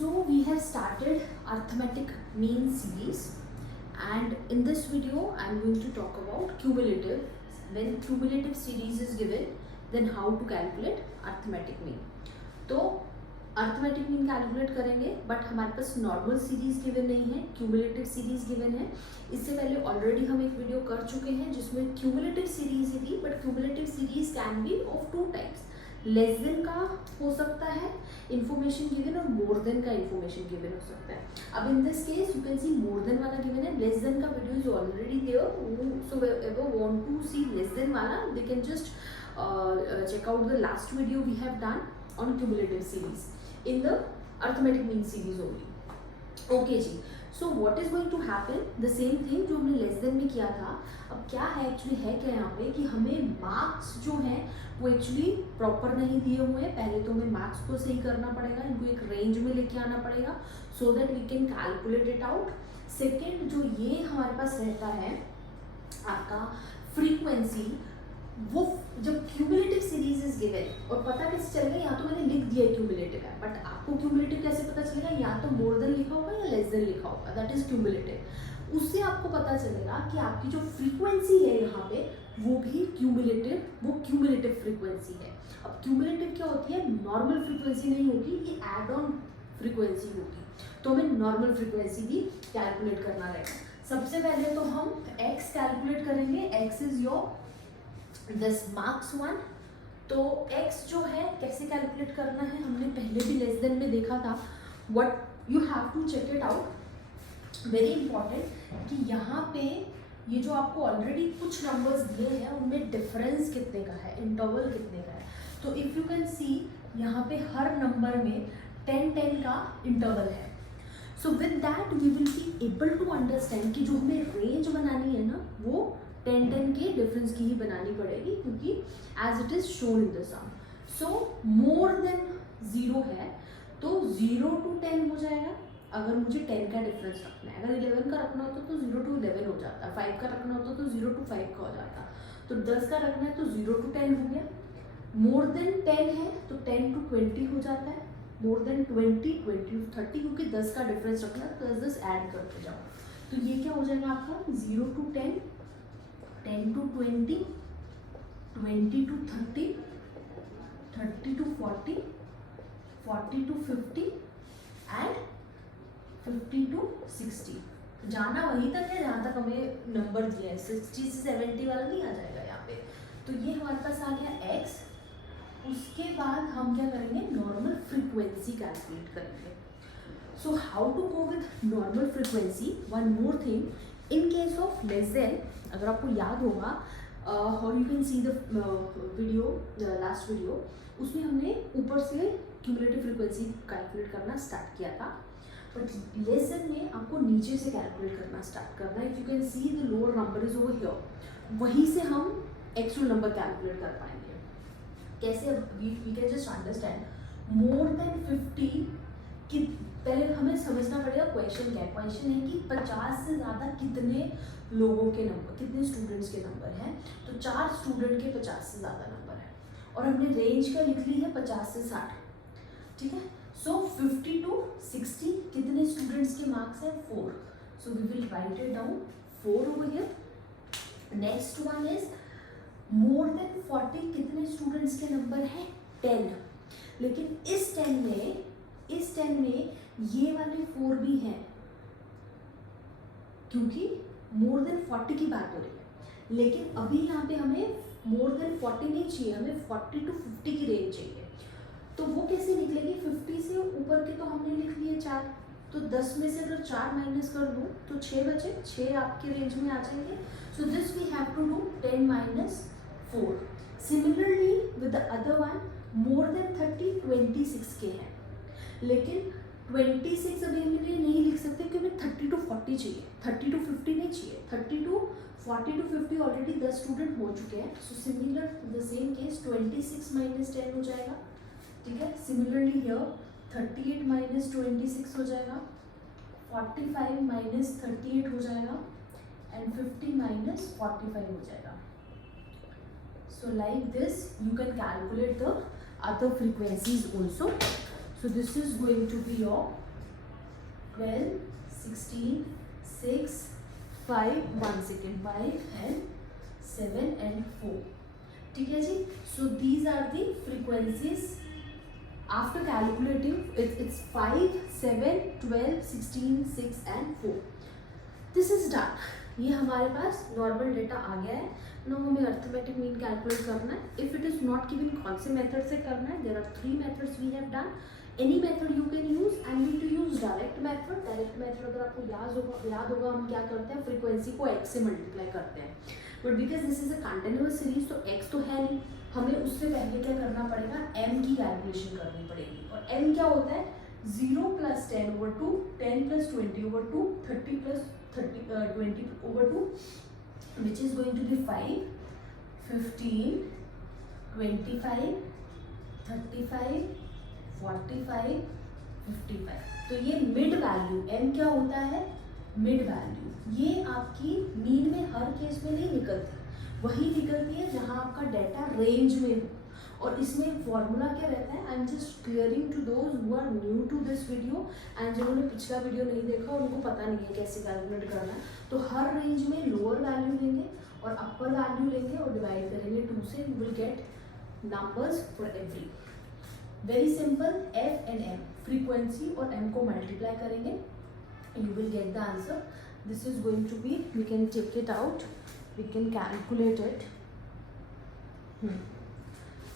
So we have started arithmetic mean series, and in this video I am going to talk about cumulative. When cumulative series is given, then how to calculate arithmetic mean. तो arithmetic mean calculate करेंगे, but हमारे पास normal series given नहीं है, cumulative series given है. इससे पहले already हम एक वीडियो कर चुके हैं जिसमें क्यूमुलेटिव सीरीज ही थी, but cumulative series can be of two types. Less than का हो सकता है इन्फॉर्मेशन गिवन और मोर देन का इन्फॉर्मेशन गिवन हो सकता है. अब in this case you can see more than वाला गिवन है, लेस देन का video is already there. So ever want to see less than वाला, they can just check out the last video we have done on cumulative series in the arithmetic mean series only. Okay जी. So what is going to happen? The same thing जो हमने less than में किया था. अब क्या है actually, है क्या यहाँ पे कि हमें मार्क्स जो हैं वो एक्चुअली प्रॉपर नहीं दिए हुए हैं. पहले तो हमें मार्क्स को सही करना पड़ेगा, इनको एक रेंज में लेके आना पड़ेगा so that we can calculate it out. Second, जो ये हमारे पास रहता है आपका फ्रीक्वेंसी, वो जब क्यूमुलेटिव सीरीज इज गिवन और पता कैसे चलेगा, या तो मैंने लिख दिया क्यूमुलेटिव है, बट आपको क्यूमुलेटिव कैसे पता चलेगा, या तो मोर देन लिखा होगा या लेस देन लिखा होगा, दैट इज क्यूमुलेटिव. उससे आपको पता चलेगा कि आपकी जो फ्रीक्वेंसी है यहाँ पे वो भी क्यूमुलेटिव, वो क्यूमुलेटिव फ्रीक्वेंसी है. अब क्यूमुलेटिव क्या होती है, नॉर्मल फ्रीक्वेंसी नहीं होगी, ये एड ऑन फ्रीक्वेंसी होगी. तो हमें नॉर्मल फ्रीक्वेंसी भी कैलकुलेट करना रहेगा. सबसे पहले तो हम एक्स कैलकुलेट करेंगे. X is your this marks one. तो x जो है कैसे कैलकुलेट करना है, हमने पहले भी लेस देन में देखा था. What you have to check it out, very important, कि यहाँ पे ये जो आपको ऑलरेडी कुछ नंबर्स दिए हैं उनमें डिफरेंस कितने का है, इंटरवल कितने का है. तो इफ़ यू कैन सी यहाँ पे हर नंबर में 10-10 का इंटरवल है. So with that we will be able to understand कि जो हमें रेंज बनानी है ना वो 10-10 के डिफरेंस की ही बनानी पड़ेगी, क्योंकि as it is shown in the sum. So more than 0 है तो 0 to 10 हो जाएगा. अगर मुझे 10 का डिफरेंस रखना है, अगर 11 का रखना होता तो 0 to 11 हो जाता, 5 का रखना होता तो 0 to 5 का हो जाता. तो 10 का रखना है तो 0 to 10 हो गया. मोर देन 10 है तो 10 to 20 हो जाता है. मोर देन 20 to 30, क्योंकि 10 का डिफरेंस रखना है तो 10 ऐड करते जाओ. तो ये क्या हो जाएगा आपका 0 to 10, 10 to 20, 20 to 30, 30 to 40, 40 to 50 and 50 to 60. जाना वहीं तक है जहाँ तक हमें नंबर दिया है. 60 से 70 वाला नहीं आ जाएगा यहाँ पे. तो ये हमारे पास आ गया x. उसके बाद हम क्या करेंगे, नॉर्मल फ्रीक्वेंसी कैलकुलेट करेंगे. So how to go with normal frequency. One more thing, in case of less than, अगर आपको याद होगा और you can see the video, last video, उसमें हमने ऊपर से क्यूमुलेटिव फ्रीक्वेंसी कैलकुलेट करना स्टार्ट किया था. बट लेस देन में आपको नीचे से कैलकुलेट करना स्टार्ट करना है. You can see the lower number is over here, वहीं से हम एक्चुअल नंबर कैलकुलेट कर पाएंगे. कैसे, we can just understand more than 50 कि पहले हमें समझना पड़ेगा क्वेश्चन क्या है. क्वेश्चन है कि 50 से ज़्यादा कितने लोगों के नंबर, कितने स्टूडेंट्स के नंबर हैं. तो 4 स्टूडेंट के 50 से ज़्यादा नंबर है और हमने रेंज क्या लिख ली है 50 से 60. ठीक है. सो 50 to 60 कितने स्टूडेंट्स के मार्क्स हैं 4. So we will write it down 4 over here. Next one is more than 40 कितने स्टूडेंट्स के नंबर हैं 10. लेकिन इस 10 में ये वाले 4 भी हैं, क्योंकि मोर देन 40 की बात हो रही है. लेकिन अभी यहाँ पे हमें मोर देन 40 नहीं चाहिए, हमें 40 to 50 की रेंज चाहिए. तो वो कैसे निकलेगी, 50 से ऊपर के तो हमने लिख लिए 4, तो 10 में से अगर 4 माइनस कर दूँ तो 6 बचे, 6 आपके रेंज में आ जाएंगे. So this we have to do 10 minus 4. Similarly with the other one, more than 30 26 के हैं, लेकिन 26 अभी हम लिए नहीं लिख सकते क्योंकि 30 to 40 चाहिए, 30 to 50 नहीं चाहिए. 30 to 40 to 50 ऑलरेडी 10 स्टूडेंट हो चुके हैं. So similar the same case 26 minus 10 हो जाएगा. ठीक है. सिमिलरली हियर 38 minus 26 हो जाएगा, 45 minus 38 हो जाएगा एंड 50 minus 45 हो जाएगा. So like this you can calculate the other frequencies also. So this is going to be your 12, 16, 6, 5, 1 second, 5 and 7 and 4. ठीक है जी. So these are the frequencies after calculating. It's 5, 7, 12, 16, 6 and 4. This is done. ये हमारे पास normal data आ गया है. No हमें arithmetic mean calculate करना है. If it is not given कौन से मेथड से करना है? There are 3 methods we have done. Any method you can use. I am going to use direct method. Direct method अगर आपको याद होगा हम क्या करते हैं, फ्रीक्वेंसी को x से मल्टीप्लाई करते हैं. But because this is a continuous series तो x तो है नहीं, हमें उससे पहले क्या करना पड़ेगा, m की कैलकुलेशन करनी पड़ेगी. और m क्या होता है? 0 + 10/2, 10 + 20/2, 30 + 20/2, which is going to be 5, 15, 25, 35, 45, 55. तो ये मिड वैल्यू m क्या होता है? Mid value. ये आपकी मीन में हर केस में नहीं निकलती, वही निकलती है जहाँ आपका डेटा रेंज में हो. और इसमें फॉर्मूला क्या रहता है? I am just clearing to those who are new to this video and जिन्होंने पिछला वीडियो नहीं देखा उनको पता नहीं है कैसे कैलकुलेट करना है. तो हर रेंज में लोअर वैल्यू लेंगे और अपर वैल्यू लेंगे और डिवाइड करेंगे 2 से. You will get numbers for every. Very simple. f and m frequency और m को मल्टीप्लाई करेंगे, you will get the answer. This is going to be, we can check it out, we can calculate it.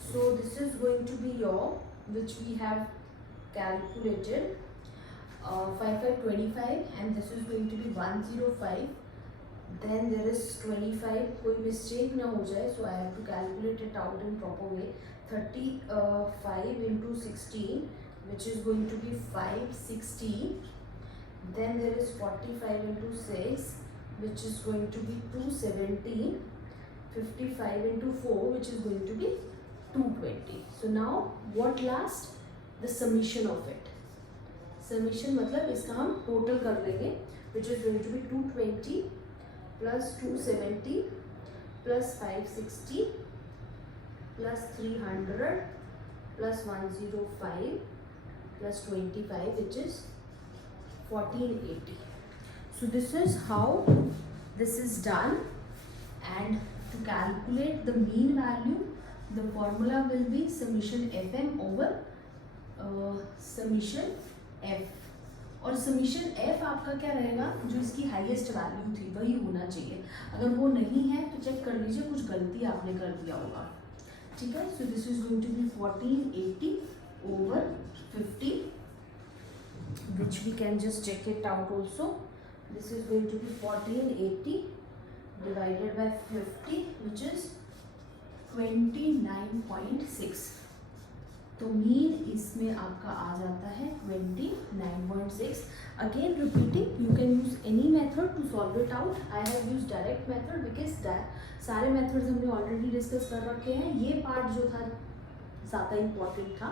So this is going to be your, which we have calculated, 5525, and this is going to be 105. Then there is 25, कोई mistake ना हो जाए, so I have to calculate it out in proper way. 35 into 16, which is going to be 560. Then there is 45 into 6, which is going to be 270. 55 into 4, which is going to be 220. So now what last? The summation of it. Summation मतलब इसका हम total कर लेंगे, which is going to be 220 plus 270 plus 560 plus 300 plus 105 plus 25, which is 1480. So this is how this is done. And to calculate the mean value, the formula will be summation fm over summation f. और summation f आपका क्या रहेगा? जो इसकी highest value थी वही होना चाहिए. अगर वो नहीं है तो चेक कर लीजिए, कुछ गलती आपने कर दिया होगा. ठीक है. So this is going to be 1480 over 50, which we can just check it out also. This is going to be 1480 divided by 50, which is 29.6. तो मीन इसमें आपका आ जाता है 29.6. Again repeating, you can use any method to solve it out. I have use direct method because सारे methods हमने already discuss कर रखे हैं. ये पार्ट जो था ज़्यादा इम्पॉर्टेंट था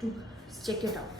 टू चेक इट आउट.